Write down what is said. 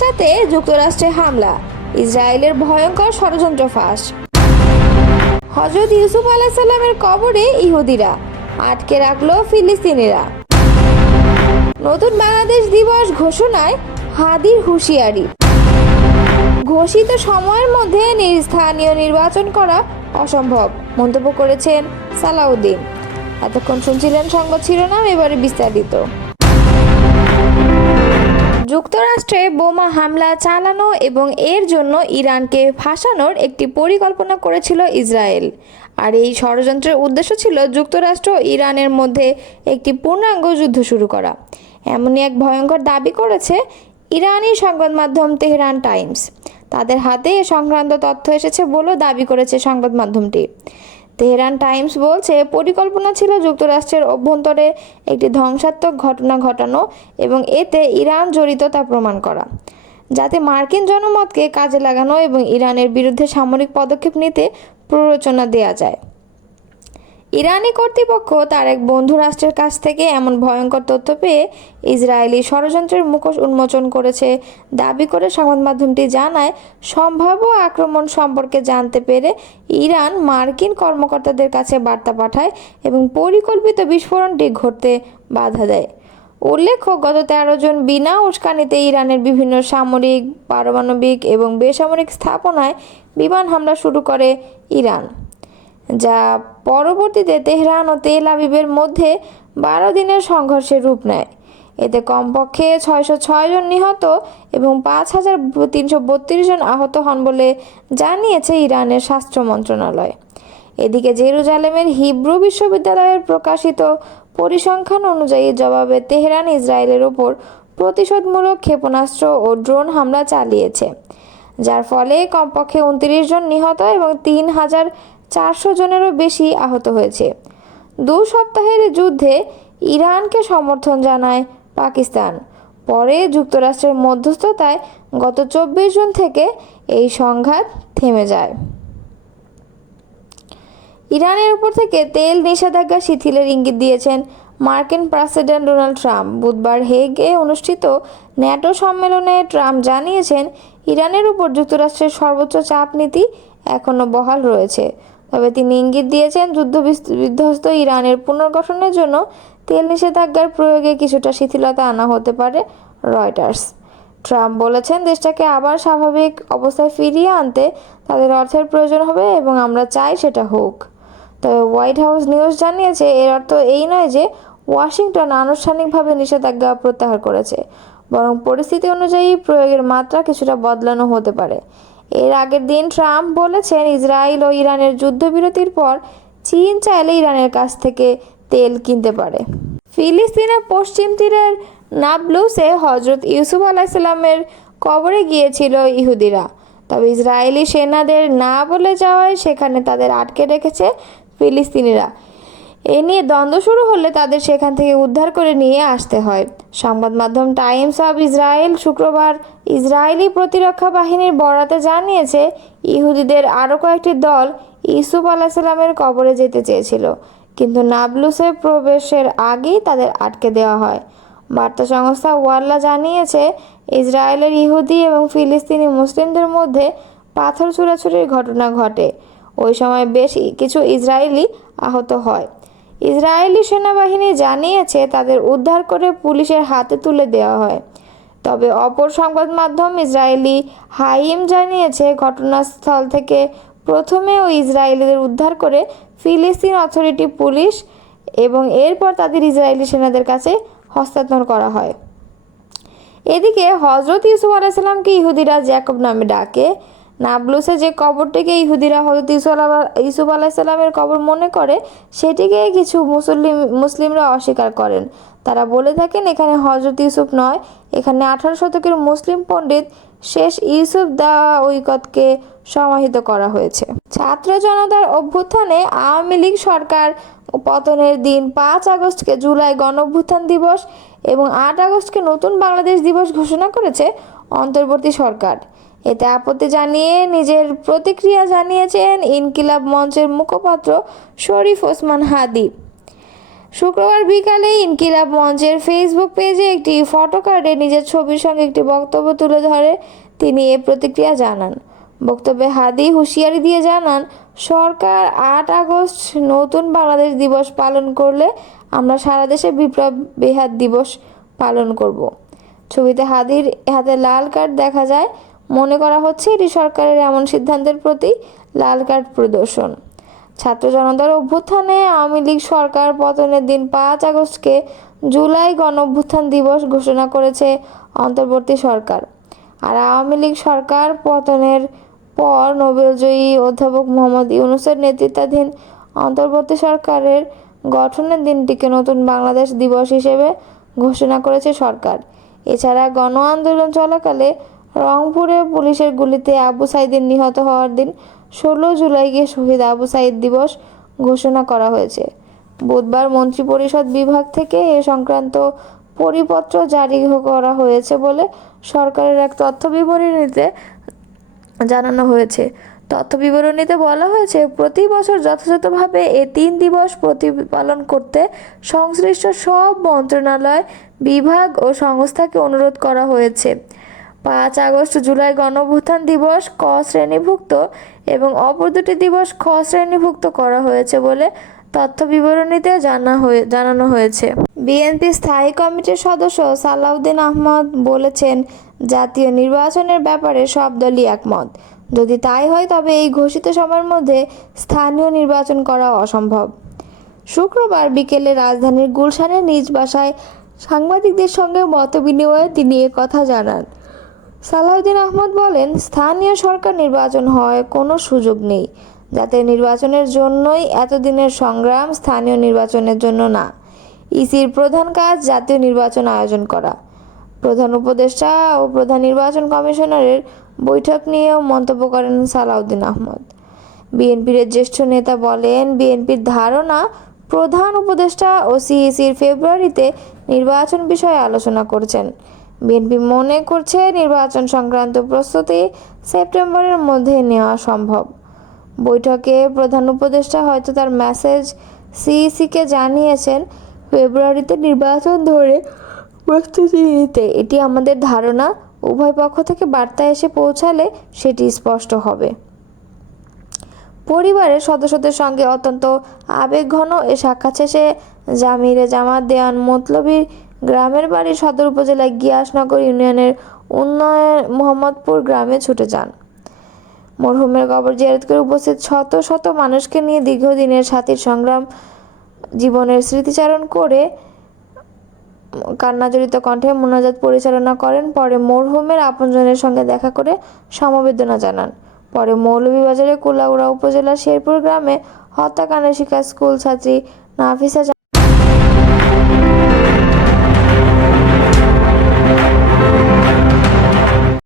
গাজাতে যুক্তরাষ্ট্রে হামলা, ইসরায়েলের ভয়ঙ্কর ষড়যন্ত্র ফাঁস। হযরত ইউসুফ আলাইহিস সালামের কবরে ইহুদিরা, আটকে রাখলো ফিলিস্তিনিরা। নতুন বাংলাদেশ দিবস ঘোষণায় হাদির হুঁশিয়ারি। ঘোষিত সময়ের মধ্যে স্থানীয় নির্বাচন করা অসম্ভব, মন্তব্য করেছেন সালাউদ্দিন। এতক্ষণ শুনছিলেন সংবাদ শিরোনাম, এবারে বিস্তারিত। যুক্তরাষ্ট্রে বোমা হামলা চালানো এবং এর জন্য ইরানকে ফাঁসানোর একটি পরিকল্পনা করেছিল ইসরায়েল। আর এই ষড়যন্ত্রের উদ্দেশ্য ছিল যুক্তরাষ্ট্র ও ইরানের মধ্যে একটি পূর্ণাঙ্গ যুদ্ধ শুরু করা। এমনই এক ভয়ঙ্কর দাবি করেছে ইরানি সংবাদ মাধ্যম তেহরান টাইমস। তাদের হাতে এ সংক্রান্ত তথ্য এসেছে বলেও দাবি করেছে সংবাদ মাধ্যমটি। তেহরান টাইমস বলছে, পরিকল্পনা ছিল যুক্তরাষ্ট্রের অভ্যন্তরে একটি ধ্বংসাত্মক ঘটনা ঘটানো এবং এতে ইরান জড়িত তা প্রমাণ করা, যাতে মার্কিন জনমতকে কাজে লাগানো এবং ইরানের বিরুদ্ধে সামরিক পদক্ষেপ নিতে প্ররোচনা দেওয়া যায়। ইরানি কর্তৃপক্ষ তার এক বন্ধু রাষ্ট্রের কাছ থেকে এমন ভয়ঙ্কর তথ্য পেয়ে ইসরায়েলি ষড়যন্ত্রের মুখোশ উন্মোচন করেছে দাবি করে সংবাদ মাধ্যমটি জানায়, সম্ভাব্য আক্রমণ সম্পর্কে জানতে পেরে ইরান মার্কিন কর্মকর্তাদের কাছে বার্তা পাঠায় এবং পরিকল্পিত বিস্ফোরণটি ঘটতে বাধা দেয়। উল্লেখ্য, গত 13 জুন বিনা উস্কানিতে ইরানের বিভিন্ন সামরিক, পারমাণবিক এবং বেসামরিক স্থাপনায় বিমান হামলা শুরু করে ইরান, যা পরবর্তীতে তেহরান ও তেল আবিবের মধ্যে 12 দিনের সংঘর্ষের রূপ নেয়। এতে কমপক্ষে 606 জন নিহত এবং 5332 জন আহত হন বলে জানিয়েছে ইরানের স্বাস্থ্য মন্ত্রণালয়। এদিকে জেরুজালেমের হিব্রু বিশ্ববিদ্যালয়ের প্রকাশিত পরিসংখ্যান অনুযায়ী জবাবে তেহরান ইসরায়েলের ওপর প্রতিশোধমূলক ক্ষেপণাস্ত্র ও ড্রোন হামলা চালিয়েছে, যার ফলে কমপক্ষে 29 জন নিহত এবং 3400 জনেরও বেশি আহত হয়েছে। 2 সপ্তাহের যুদ্ধে ইরানকে সমর্থন জানায় পাকিস্তান। পরে যুক্তরাষ্ট্রের মধ্যস্থতায় গত 24 জুন থেকে এই সংঘাত থেমে যায়। ইরানের উপর থেকে তেল নিষেধাজ্ঞা শিথিলের ইঙ্গিত দিয়েছেন মার্কিন প্রেসিডেন্ট ডোনাল্ড ট্রাম্প। বুধবার হেগে অনুষ্ঠিত ন্যাটো সম্মেলনে ট্রাম্প জানিয়েছেন, ইরানের উপর যুক্তরাষ্ট্রের সর্বোচ্চ চাপ নীতি এখনও বহাল রয়েছে। তবে তিনি ইঙ্গিত দিয়েছেন, যুদ্ধবিধ্বস্ত ইরানের পুনর্গঠনের জন্য তেল নিষেধাজ্ঞার প্রয়োগে কিছুটা শিথিলতা আনা হতে পারে। রয়টার্স। ট্রাম্প বলেছেন, দেশটাকে আবার স্বাভাবিক অবস্থায় ফিরিয়ে আনতে তাদের অর্থের প্রয়োজন হবে এবং আমরা চাই সেটা হোক। তবে হোয়াইট হাউস নিউজ জানিয়েছে, এর অর্থ এই নয় যে ওয়াশিংটন আনুষ্ঠানিকভাবে নিষেধাজ্ঞা প্রত্যাহার করেছে, বরং পরিস্থিতি অনুযায়ী প্রয়োগের মাত্রা কিছুটা বদলানো হতে পারে। এর আগের দিন ট্রাম্প বলেছেন, ইসরায়েল ও ইরানের যুদ্ধবিরতির পর চীন চাইলে ইরানের কাছ থেকে তেল কিনতে পারে। ফিলিস্তিনের পশ্চিম তীরের নাবলুসে হযরত ইউসুফ আলাইহিস সালামের কবরে গিয়েছিল ইহুদিরা। তবে ইসরায়েলি সেনাদের না বলে যাওয়ায় সেখানে তাদের আটকে রেখেছে ফিলিস্তিনিরা। এ নিয়ে দ্বন্দ্ব শুরু হলে তাদের সেখান থেকে উদ্ধার করে নিয়ে আসতে হয়। সংবাদ মাধ্যম টাইমস অব ইসরায়েল শুক্রবার ইসরায়েলি প্রতিরক্ষা বাহিনীর বরাতে জানিয়েছে, ইহুদিদের আরও কয়েকটি দল ইউসুফ আলাইহিস সালামের কবরে যেতে চেয়েছিল, কিন্তু নাবলুসে প্রবেশের আগেই তাদের আটকে দেওয়া হয়। বার্তা সংস্থা ওয়াল্লা জানিয়েছে, ইসরায়েলের ইহুদি এবং ফিলিস্তিনি মুসলিমদের মধ্যে পাথর ছোড়াছুড়ির ঘটনা ঘটে। ওই সময় বেশ কিছু ইসরায়েলি আহত হয়। ইসরায়েলি সেনাবাহিনী জানিয়েছে, তাদের উদ্ধার করে পুলিশের হাতে তুলে দেওয়া হয়। তবে অপর সংবাদ মাধ্যম ইসরায়েলি হাইম জানিয়েছে, ঘটনাস্থল থেকে প্রথমে ওই ইসরায়েলিদের উদ্ধার করে ফিলিস্তিন অথরিটি পুলিশ এবং এরপর তাদের ইসরায়েলি সেনাদের কাছে হস্তান্তর করা হয়। এদিকে হযরত ইউসুফ আলাইহিস সালামকে ইহুদিরা জ্যাকব নামে ডাকে। নাবলুসে যে কবরটিকে ইহুদিরা হযরত ইউসুফ আলাইহিস সালামের কবর মনে করে, সেটিকে কিছু মুসলিমরা অস্বীকার করেন। তারা বলে থাকেন, এখানে হযরত ইউসুফ নয়, এখানে 18 শতকের মুসলিম পণ্ডিত শেষ ইউসুফ দাওয়িকতকে সমাহিত করা হয়েছে। ছাত্র জনতার অভ্যুত্থানে আওয়ামী লীগ সরকার পতনের দিন 5 আগস্টকে জুলাই গণঅভ্যুত্থান দিবস এবং 8 আগস্টকে নতুন বাংলাদেশ দিবস ঘোষণা করেছে অন্তর্বর্তী সরকার। এতে আপত্তি জানিয়ে নিজের প্রতিক্রিয়া জানিয়েছেন ইনকিলাব মঞ্চের মুখপাত্র শরীফ ওসমান হাদি। শুক্রবার বিকালে ইনকিলাব মঞ্চের ফেসবুক পেজে একটি ফটো কার্ডে নিজের ছবির সঙ্গে একটি বক্তব্য তুলে ধরে তিনি এ প্রতিক্রিয়া জানান। বক্তব্যে হাদি হুঁশিয়ারি দিয়ে জানান, সরকার ৮ আগস্ট নতুন বাংলাদেশ দিবস পালন করলে আমরা সারা দেশে বিপ্লব বেহাত দিবস পালন করব। ছবিতে হাদির হাতে লাল কার্ড দেখা যায়। মনে করা হচ্ছে এটি সরকারের এমন সিদ্ধান্তের প্রতি লাল কার্ড প্রদর্শন। ছাত্র জনতার অভ্যুত্থানে আওয়ামী লীগ সরকার পতনের দিন ৫ আগস্টকে জুলাই গণঅভ্যুত্থান দিবস ঘোষণা করেছে অন্তর্বর্তী সরকার। আর আওয়ামী লীগ সরকার পতনের পর নোবেলজয়ী অধ্যাপক মোহাম্মদ ইউনূসের নেতৃত্বাধীন অন্তর্বর্তী সরকারের গঠনের দিনটিকে নতুন বাংলাদেশ দিবস হিসেবে ঘোষণা করেছে সরকার। এছাড়া গণ আন্দোলন চলাকালে রংপুরে পুলিশের গুলিতে আবু সাঈদের নিহত হওয়ার দিন ১৬ জুলাইকে শহীদ আবু সাঈদ দিবস ঘোষণা করা হয়েছে। বুধবার মন্ত্রিপরিষদ বিভাগ থেকে এ সংক্রান্ত পরিপত্র জারি করা হয়েছে বলে সরকারের এক তথ্য বিবরণীতে জানানো হয়েছে। তথ্য বিবরণীতে বলা হয়েছে, প্রতি বছর যথাযথভাবে এ ৩ দিবস প্রতিপালন করতে সংশ্লিষ্ট সব মন্ত্রণালয়, বিভাগ ও সংস্থাকে অনুরোধ করা হয়েছে। ৫ আগস্ট জুলাই গণঅভ্যুত্থান দিবস ক শ্রেণীভুক্ত এবং অপর দুটি দিবস খ শ্রেণীভুক্ত করা হয়েছে বলে তথ্য বিবরণীতে জানানো হয়েছে। বিএনপি স্থায়ী কমিটির সদস্য সালাউদ্দিন আহমদ বলেছেন, জাতীয় নির্বাচনের ব্যাপারে সব দলই একমত। যদি তাই হয় তবে এই ঘোষিত সময়ের মধ্যে স্থানীয় নির্বাচন করা অসম্ভব। শুক্রবার বিকেলে রাজধানীর গুলশানের নিজ বাসায় সাংবাদিকদের সঙ্গে মতবিনিময়ে তিনি কথা জানান। সালাউদ্দিন আহমদ বলেন, স্থানীয় সরকার নির্বাচন হয় কোনো সুযোগ নেই। জাতীয় নির্বাচনের জন্যই এতদিনের সংগ্রাম, স্থানীয় নির্বাচনের জন্য না। ইসির প্রধান কাজ জাতীয় নির্বাচন আয়োজন করা। প্রধান উপদেষ্টা ও প্রধান নির্বাচন কমিশনারের বৈঠক নিয়েও মন্তব্য করেন সালাউদ্দিন আহমদ। বিএনপির জ্যেষ্ঠ নেতা বলেন, বিএনপির ধারণা প্রধান উপদেষ্টা ও সিইসির ফেব্রুয়ারিতে নির্বাচন বিষয়ে আলোচনা করছেন। বিএনপি মনে করছে নির্বাচন সংক্রান্ত প্রস্তুতি সেপ্টেম্বরের মধ্যে নেওয়া সম্ভব। বৈঠকে প্রধান উপদেষ্টা হয়তো তার মেসেজ সিইসিকে জানিয়েছেন, ফেব্রুয়ারিতে নির্বাচন ধরে প্রস্তুতি নিতে। এটি আমাদের ধারণা। উভয় পক্ষ থেকে বার্তা এসে পৌঁছালে সেটি স্পষ্ট হবে। পরিবারের সদস্যদের সঙ্গে অত্যন্ত আবেগঘন এ সাক্ষাৎ শেষে জামিরে জামাত দেওয়ান মতলবীর গ্রামের বাড়ি সদর উপজেলায় গিয়াসনগর ইউনিয়নের মোহাম্মদপুর গ্রামে ছুটে যান। মরহুমের কবর জিয়ারত করে উপস্থিত শত শত মানুষকে নিয়ে দীর্ঘদিনের সাথীর সংগ্রাম, জীবনের স্মৃতিচারণ করে কান্নাজড়িত কণ্ঠে মোনাজাত পরিচালনা করেন। পরে মরহুমের আপনজনের সঙ্গে দেখা করে সমবেদনা জানান। পরে মৌলভীবাজারের কুলাউড়া উপজেলার শেরপুর গ্রামে হত্যাকাণ্ডের শিকার স্কুল ছাত্রী নাফিসা